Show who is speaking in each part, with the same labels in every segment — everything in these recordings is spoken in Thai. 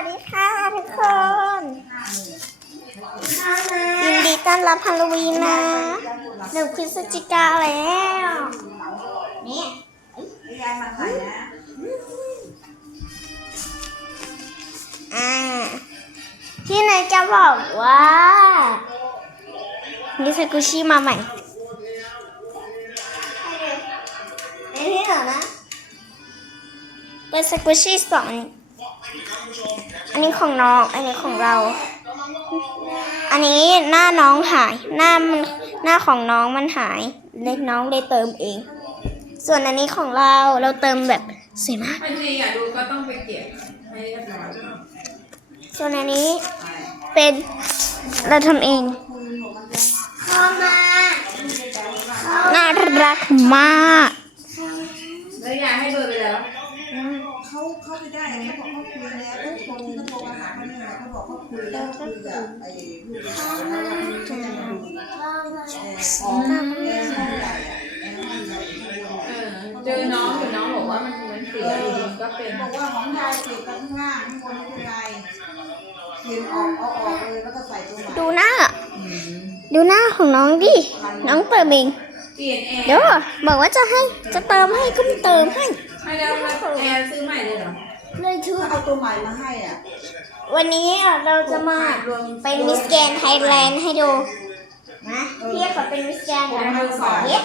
Speaker 1: วัสดีค่ะทุกคนยินดีต้อนรับฮาโลวีนนะหนึ่งพฤศจิกาแล้วนี่
Speaker 2: ยายมาใส่นะ
Speaker 1: อ่าที่นายจะบอกว่านี่สกุชิมาใหม่เอ้ยนี่เหรอนะเป็นสกุชิสอง อันนี้ของน้อง อันนี้ของเรา อันนี้หน้าน้องหาย หน้ามันหน้าของน้องมันหาย เล็กน้องได้เติมเอง ส่วนอันนี้ของเรา เราเติมแบบสวยมาก
Speaker 3: บางทีอยากดูก็ต้องไปเก็บให้เรียบร้อยก่อน
Speaker 1: ส่วนอันนี้เป็นเราทำเองเข้ามาน่ารักมาก
Speaker 3: แล้วยายให้เบอร์ไปแล้ว
Speaker 2: เขาเขาไปได้เขาบอกเขาคุยแล้วทุกคนที่เขาโทรมาหาเขาเนี่ยเขาบอกเขาคุยแล้วคุยกับไอ้ลูกสาวแล้วว่าเขาจะมาดูอ๋อแม่ห้องใหญ่อะแม่ห้องใหญ่ข้างบน
Speaker 3: เออเจอน้องอยู่น้องบอกว่ามันมันเสียอยู่ดีก็เป็น
Speaker 2: บอกว่าของยายเก็บกันข้างล่างข้างบนไม่เป็นไรเขียนออกเอาออกเลยแล้วก็ใส่ตัวใหม่
Speaker 1: ดูหน้า ดูหน้าของน้องดิ น้องเติมเอง
Speaker 3: เปลี่ยนแอร์
Speaker 1: เดี๋ยวบอกว่าจะให้จะเติมให้ก็ไม่เติมให้
Speaker 3: ให้แล้วแล้วแอร์ซื้อใหม่เลยเหรอ
Speaker 1: เลยชื่อ
Speaker 2: ถ้าเอาตัวใหม่มาให้อะ
Speaker 1: วันนี้เราจะมาเป็นมิสแกนไทยแลนด์ให้ดูนะพี่ขอเป็นมิสแกนเดี๋ยวเราสอนเย็บ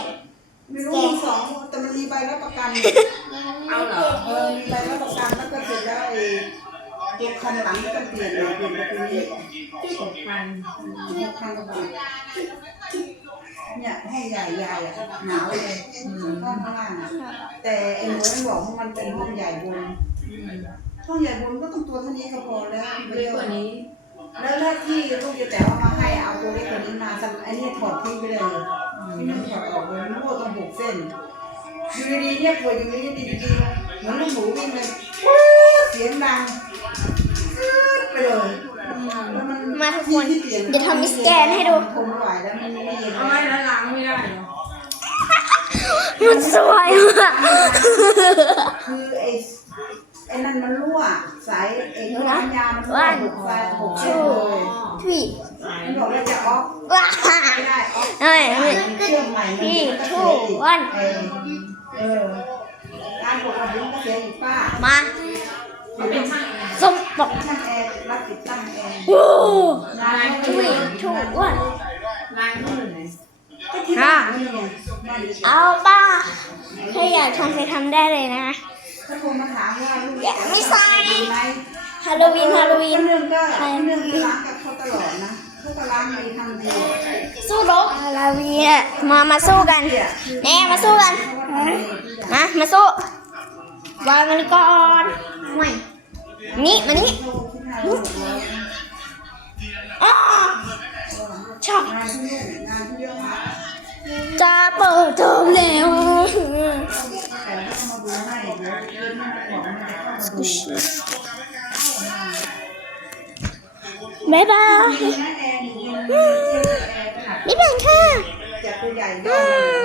Speaker 2: ไม่รู้มีสองแต่มันมีใบรับประกัน
Speaker 3: เอาเหรอ
Speaker 2: เออมีใบรับประกันแล้วก็เสร็จแล้วไอ้เก็บคันหลังก็เปลี่ยนเลยเปลี่ยนประตูนี้
Speaker 3: หกพัน
Speaker 2: เก็บคันกระบะเนี่ยห้องใหญ่ใหญ่อะหนาวเลยห้องข้างล่างอะแต่ไอ้หนูไม่บอกว่ามันเป็นห้องใหญ่บนห้องใหญ่บนก็ต้องตัวเท่านี้ก็พอแล้ว
Speaker 3: เล็กกว่านี้
Speaker 2: แล้วถ้าที่ลูกจะแต่ว่ามาให้เอาตัวเล็กกว่านี้มาสักไอ้นี่ถอดทิ้งไปเลยไม่ต้องถอดออกเลยไม่รู้ว่าต้องหกเส้นอยู่ดีๆเนี่ยป่วยอยู่ดีๆดีๆเหมือนลูกหมูวิ่งเลยเสียงดังไปเลย มัน
Speaker 1: มาทุกคนเดี๋ยวทำมิสแกนให้ดู
Speaker 2: ทนไม่ไหวแล้วมันไม่เย็น
Speaker 3: เอาไว้แล้วล้างไม่ได้เหรอ
Speaker 1: มันสวยมาก
Speaker 2: คือไอ้ไอ้นั่นมันรั่วสายไอ้น้ำยามันรั่วหกไฟหกเส้นเลย
Speaker 1: พี่
Speaker 2: มันบอกว่าจะออก
Speaker 1: ว้า
Speaker 2: ไม่ได้ออก
Speaker 1: เอ้ย
Speaker 2: เชื่อมใหม่มัน
Speaker 1: พี่
Speaker 2: ก็
Speaker 1: ทู
Speaker 2: เสียอีก
Speaker 1: วัน
Speaker 2: เออเออการปกติก็เสียอีกป้า
Speaker 1: มา
Speaker 3: เขาเป็นช่างแอร์
Speaker 1: ส้มตก
Speaker 3: ล้าง
Speaker 1: ทุยทูวัน
Speaker 3: ล้างที่อื่นไหน
Speaker 2: ก็ที่บ้านนี่ไงบ้านดิฉัน
Speaker 1: เอาป้าถ้าอยากทำไปทำได้เลยนะ
Speaker 2: เขาโทรมาถามว่าลูก
Speaker 1: อย่าไม่ใส่ ฮาโลวีนฮาโลวีน
Speaker 2: เรื่องก็เรื่องล้างกับเขาตลอดนะเขาก็ล้างดีทำดี
Speaker 1: สู้รบฮาโลวีนอะมามาสู้กันแน่มาสู้กันมามาสู้วางมันก่อนไม่นี่มานี่ ชอบ
Speaker 2: งานที่ยุ่งงานที่เยอะมาก
Speaker 1: จะเปิดเทอมแล้ว
Speaker 2: แต่ถ้ามาดูให้เดี๋ยวเดือนหน้าบอกมันจะเข้ามาดู
Speaker 1: บ๊ายบาย
Speaker 2: ดีนะแอร์นี่ยังแอร์ขนาด
Speaker 1: บ๊ายบายค่ะ
Speaker 2: จากตัวใหญ่ย่อ